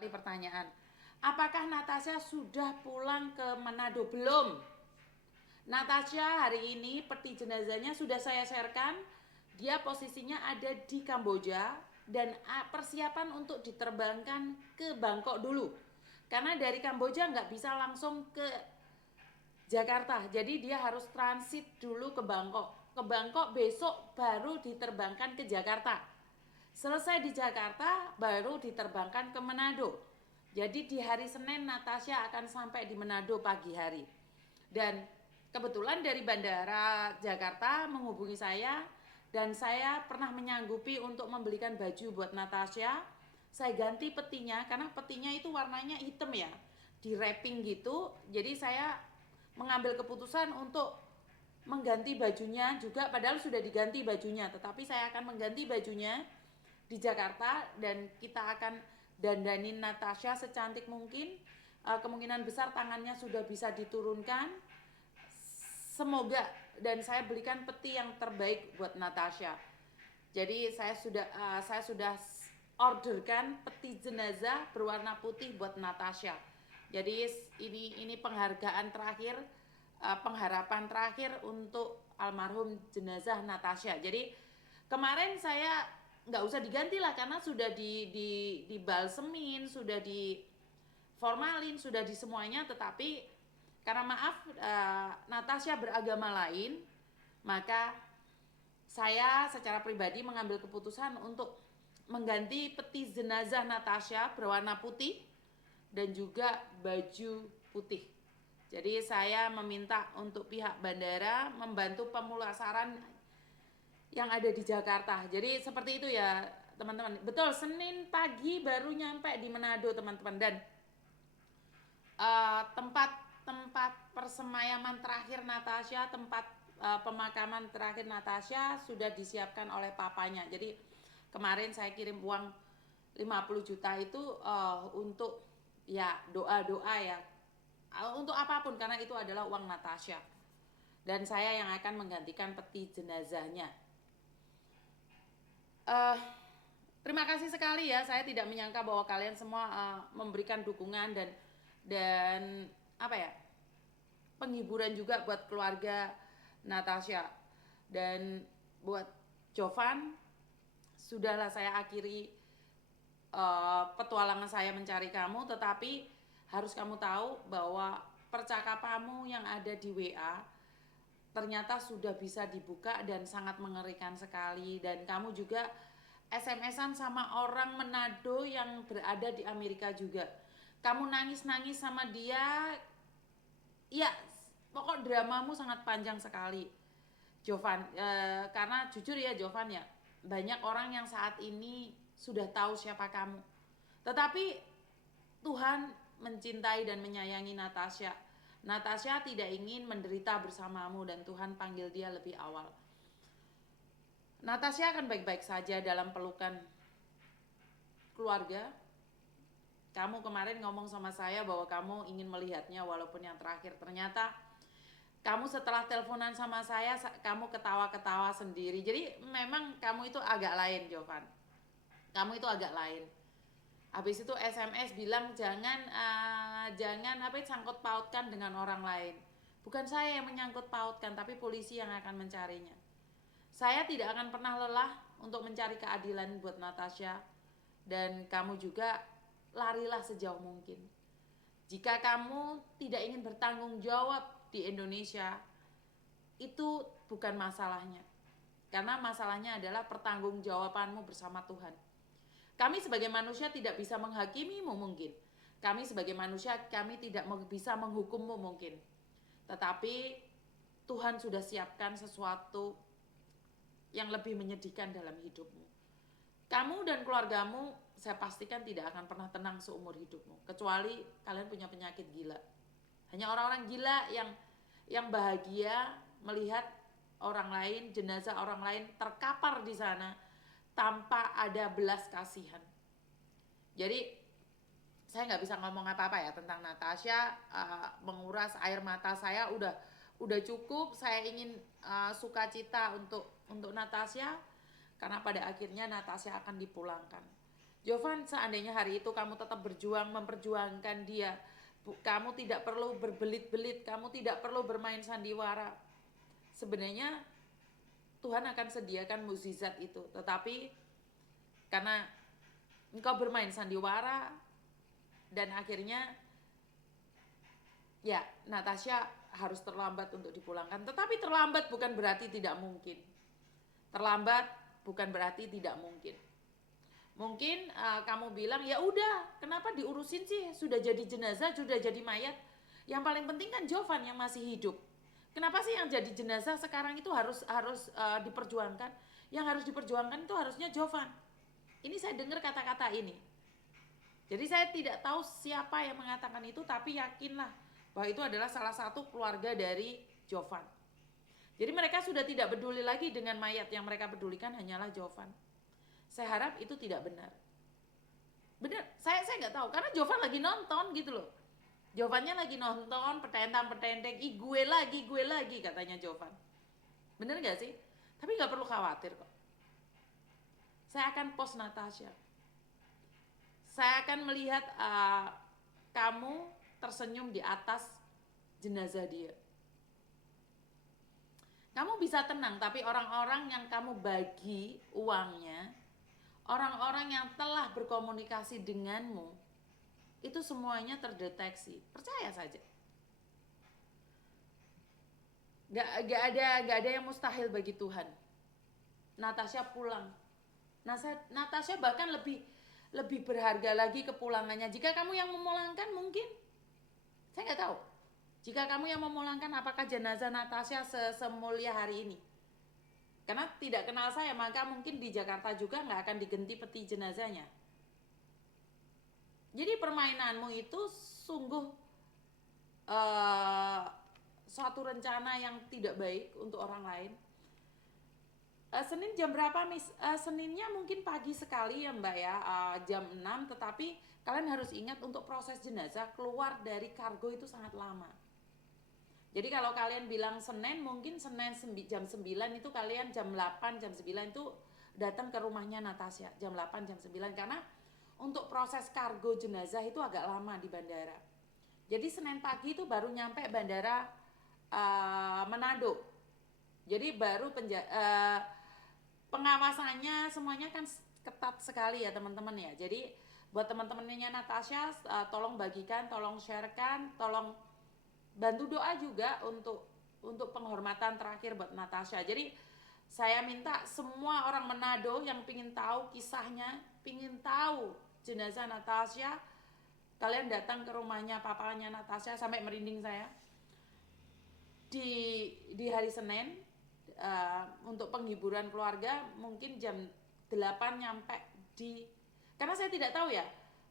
Pertanyaan, apakah Natasha sudah pulang ke Manado? Belum. Natasha hari ini peti jenazahnya sudah saya sharekan. Dia posisinya ada di Kamboja dan persiapan untuk diterbangkan ke Bangkok dulu. Karena dari Kamboja nggak bisa langsung ke Jakarta, jadi dia harus transit dulu ke Bangkok. Ke Bangkok besok baru diterbangkan ke Jakarta. Selesai di Jakarta baru diterbangkan ke Manado. Jadi di hari Senin Natasha akan sampai di Manado pagi hari. Dan kebetulan dari Bandara Jakarta menghubungi saya dan saya pernah menyanggupi untuk membelikan baju buat Natasha. Saya ganti petinya karena petinya itu warnanya hitam ya, di wrapping gitu. Jadi saya mengambil keputusan untuk mengganti bajunya juga, padahal sudah diganti bajunya, tetapi saya akan mengganti bajunya di Jakarta dan kita akan dandanin Natasha secantik mungkin. Kemungkinan besar tangannya sudah bisa diturunkan. Semoga, dan saya belikan peti yang terbaik buat Natasha. Jadi saya sudah orderkan peti jenazah berwarna putih buat Natasha. Jadi ini penghargaan terakhir, pengharapan terakhir untuk almarhum jenazah Natasha. Jadi kemarin saya nggak usah diganti lah karena sudah di balsemin, sudah di formalin, sudah di semuanya. Tetapi karena maaf, Natasha beragama lain, maka saya secara pribadi mengambil keputusan untuk mengganti peti jenazah Natasha berwarna putih dan juga baju putih. Jadi saya meminta untuk pihak bandara membantu pemulasaran yang ada di Jakarta. Jadi seperti itu ya teman-teman. Betul, Senin pagi baru nyampe di Manado teman-teman. Dan tempat persemayaman terakhir Natasha, tempat pemakaman terakhir Natasha sudah disiapkan oleh papanya. Jadi kemarin saya kirim uang 50 juta itu untuk ya doa-doa ya, untuk apapun, karena itu adalah uang Natasha. Dan saya yang akan menggantikan peti jenazahnya. uh, Terima kasih sekali ya. Saya tidak menyangka bahwa kalian semua memberikan dukungan dan apa ya, penghiburan juga buat keluarga Natasha. Dan buat Jovan, sudahlah saya akhiri petualangan saya mencari kamu, tetapi harus kamu tahu bahwa percakapanmu yang ada di WA ternyata sudah bisa dibuka dan sangat mengerikan sekali. Dan kamu juga SMS-an sama orang Manado yang berada di Amerika juga. Kamu nangis-nangis sama dia. Ya, pokok dramamu sangat panjang sekali, Jovan. Karena jujur ya Jovan ya, banyak orang yang saat ini sudah tahu siapa kamu. Tetapi Tuhan mencintai dan menyayangi Natasha. Natasha tidak ingin menderita bersamamu dan Tuhan panggil dia lebih awal. Natasha akan baik-baik saja dalam pelukan keluarga. Kamu kemarin ngomong sama saya bahwa kamu ingin melihatnya walaupun yang terakhir. Ternyata kamu setelah teleponan sama saya, kamu ketawa-ketawa sendiri. Jadi memang kamu itu agak lain, Jovan. Kamu itu agak lain. Habis itu SMS bilang jangan sangkut pautkan dengan orang lain. Bukan saya yang menyangkut pautkan, tapi polisi yang akan mencarinya. Saya tidak akan pernah lelah untuk mencari keadilan buat Natasha. Dan kamu juga larilah sejauh mungkin. Jika kamu tidak ingin bertanggung jawab di Indonesia, itu bukan masalahnya. Karena masalahnya adalah pertanggungjawabanmu bersama Tuhan. Kami sebagai manusia tidak bisa menghakimimu mungkin. Kami sebagai manusia, kami tidak bisa menghukummu mungkin. Tetapi Tuhan sudah siapkan sesuatu yang lebih menyedihkan dalam hidupmu. Kamu dan keluargamu saya pastikan tidak akan pernah tenang seumur hidupmu, kecuali kalian punya penyakit gila. Hanya orang-orang gila yang bahagia melihat orang lain, jenazah orang lain terkapar di sana tanpa ada belas kasihan. Jadi saya nggak bisa ngomong apa-apa ya tentang Natasha. Menguras air mata saya udah cukup. Saya ingin sukacita untuk Natasha, karena pada akhirnya Natasha akan dipulangkan. Jovan, seandainya hari itu kamu tetap berjuang memperjuangkan dia, kamu tidak perlu berbelit-belit, kamu tidak perlu bermain sandiwara. Sebenarnya Tuhan akan sediakan mukjizat itu. Tetapi karena engkau bermain sandiwara dan akhirnya ya Natasha harus terlambat untuk dipulangkan. Tetapi terlambat bukan berarti tidak mungkin. Terlambat bukan berarti tidak mungkin. Mungkin kamu bilang, ya udah, kenapa diurusin sih? Sudah jadi jenazah, sudah jadi mayat. Yang paling penting kan Jovan yang masih hidup. Kenapa sih yang jadi jenazah sekarang itu harus diperjuangkan? Yang harus diperjuangkan itu harusnya Jovan. Ini saya dengar kata-kata ini. Jadi saya tidak tahu siapa yang mengatakan itu, tapi yakinlah bahwa itu adalah salah satu keluarga dari Jovan. Jadi mereka sudah tidak peduli lagi dengan mayat, yang mereka pedulikan hanyalah Jovan. Saya harap itu tidak benar. Benar, saya nggak tahu karena Jovan lagi nonton gitu loh. Jovannya lagi nonton, petentang-petenteng, gue lagi katanya Jovan. Bener nggak sih? Tapi nggak perlu khawatir kok. Saya akan post Natasha. Saya akan melihat kamu tersenyum di atas jenazah dia. Kamu bisa tenang, tapi orang-orang yang kamu bagi uangnya, orang-orang yang telah berkomunikasi denganmu, itu semuanya terdeteksi. Percaya saja. Gak ada yang mustahil bagi Tuhan. Natasha pulang. Natasha bahkan lebih berharga lagi kepulangannya. Jika kamu yang memulangkan mungkin, saya nggak tahu. Jika kamu yang memulangkan, apakah jenazah Natasha semulia hari ini? Karena tidak kenal saya, maka mungkin di Jakarta juga nggak akan digenti peti jenazahnya. Jadi permainanmu itu sungguh suatu rencana yang tidak baik untuk orang lain. Senin jam berapa, Miss? Seninnya mungkin pagi sekali ya Mbak ya, jam 6. Tetapi kalian harus ingat untuk proses jenazah keluar dari kargo itu sangat lama. Jadi kalau kalian bilang Senin, mungkin Senin jam 9 itu kalian jam 8, jam 9 itu datang ke rumahnya Natasha. Jam 8, jam 9. Karena untuk proses kargo jenazah itu agak lama di bandara. Jadi Senin pagi itu baru nyampe bandara Manado. Jadi baru pengawasannya semuanya kan ketat sekali ya teman-teman ya. Jadi buat teman-temannya Natasha, tolong bagikan, tolong sharekan, tolong bantu doa juga untuk penghormatan terakhir buat Natasha. Jadi saya minta semua orang Manado yang pingin tahu kisahnya, pingin tahu jenazah Natasha, kalian datang ke rumahnya papanya Natasha, sampai merinding saya. Di hari Senin untuk penghiburan keluarga mungkin jam 8 nyampe di, karena saya tidak tahu ya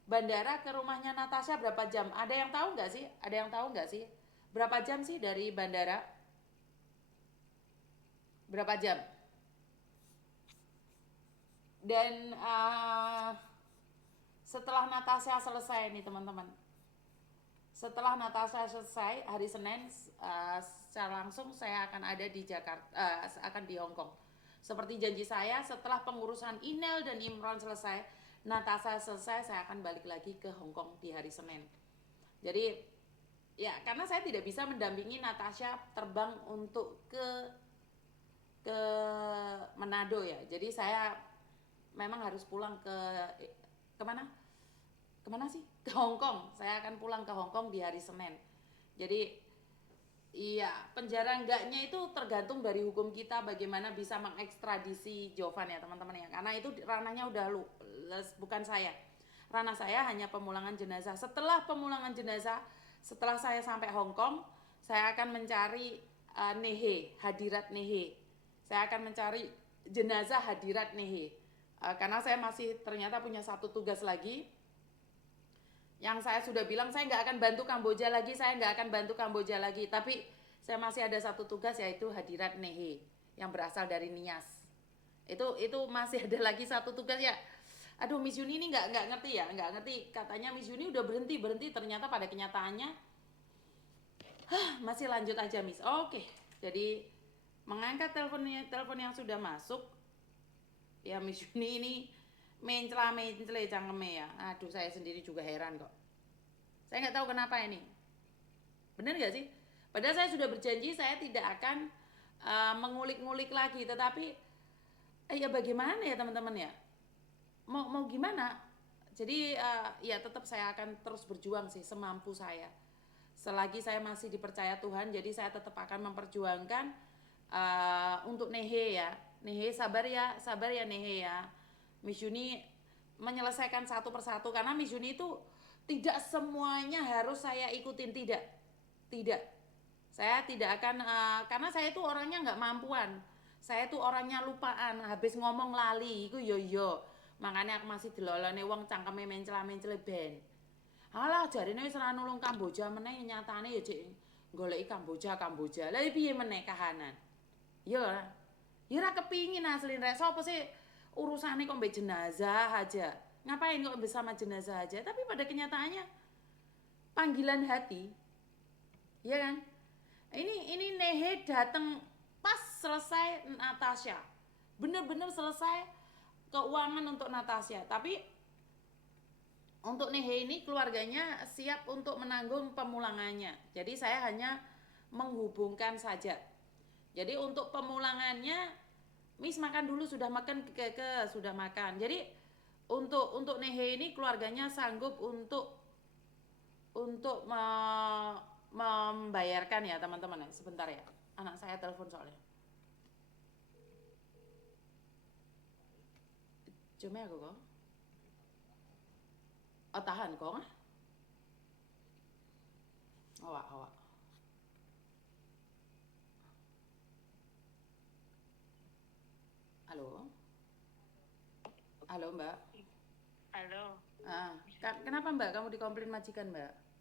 bandara ke rumahnya Natasha berapa jam. Ada yang tahu nggak sih? Ada yang tahu nggak sih? Berapa jam sih dari bandara? Berapa jam? Dan setelah Natasha selesai nih teman-teman, setelah Natasha selesai hari Senin, secara langsung saya akan ada di Jakarta, akan di Hong Kong. Seperti janji saya, setelah pengurusan Inel dan Imron selesai, Natasha selesai, saya akan balik lagi ke Hong Kong di hari Senin. Jadi ya karena saya tidak bisa mendampingi Natasha terbang untuk ke Manado ya. Jadi saya memang harus pulang kemana sih? Ke Hong Kong. Saya akan pulang ke Hong Kong di hari Senin. Jadi iya, penjara enggaknya itu tergantung dari hukum kita bagaimana bisa mengekstradisi Jovan ya teman-teman ya. Karena itu ranahnya udah bukan saya. Ranah saya hanya pemulangan jenazah. Setelah pemulangan jenazah, setelah saya sampai Hong Kong, saya akan mencari Nehe, hadirat Nehe. Saya akan mencari jenazah hadirat Nehe. Karena saya masih ternyata punya satu tugas lagi. Yang saya sudah bilang saya nggak akan bantu Kamboja lagi, tapi saya masih ada satu tugas, yaitu hadirat Nehe yang berasal dari Nias. Itu masih ada lagi satu tugas ya. Aduh, Miss Yuni ini nggak ngerti. Katanya Miss Yuni udah berhenti, ternyata pada kenyataannya masih lanjut aja Miss. Oke, jadi mengangkat telepon yang sudah masuk ya Miss Yuni ini mencela-mencele cangkeme ya. Aduh, saya sendiri juga heran kok. Saya nggak tahu kenapa ini. Bener nggak sih? Padahal saya sudah berjanji saya tidak akan mengulik-ngulik lagi, tetapi ya bagaimana ya teman-teman ya? Mau gimana? Jadi ya tetap saya akan terus berjuang sih semampu saya. Selagi saya masih dipercaya Tuhan, jadi saya tetap akan memperjuangkan untuk Nehe ya. Nehe sabar ya Nehe ya. Miss Yuni menyelesaikan satu persatu karena Miss Yuni itu tidak semuanya harus saya ikutin, tidak. Tidak. Saya tidak akan karena saya itu orangnya nggak mampuan. Saya itu orangnya lupaan, habis ngomong lali iku yo. Makanya aku masih dilolone wong cangkeme mencela-mencele ben. Alah jarine wis ora nulung Kamboja meneh nyatane ya cek goleki Kamboja. Lah piye meneh kahanan? Ya ora. Ya ora kepingin asli rek. Sopo sih urusane kok mbek jenazah aja. Ngapain kok bersama jenazah aja? Tapi pada kenyataannya panggilan hati, ya kan? Ini Nehe datang pas selesai Natasha. Bener-bener selesai keuangan untuk Natasha. Tapi untuk Nehe ini keluarganya siap untuk menanggung pemulangannya. Jadi saya hanya menghubungkan saja. Jadi untuk pemulangannya Miss makan dulu, sudah makan ke sudah makan. Jadi untuk Nehe ini keluarganya sanggup untuk membayarkan ya teman-teman. Sebentar ya, anak saya telepon soalnya. Cuma aku kok. Oh tahan kok. Awak. Halo. Halo Mbak. Halo. Kenapa Mbak kamu dikomplain majikan Mbak?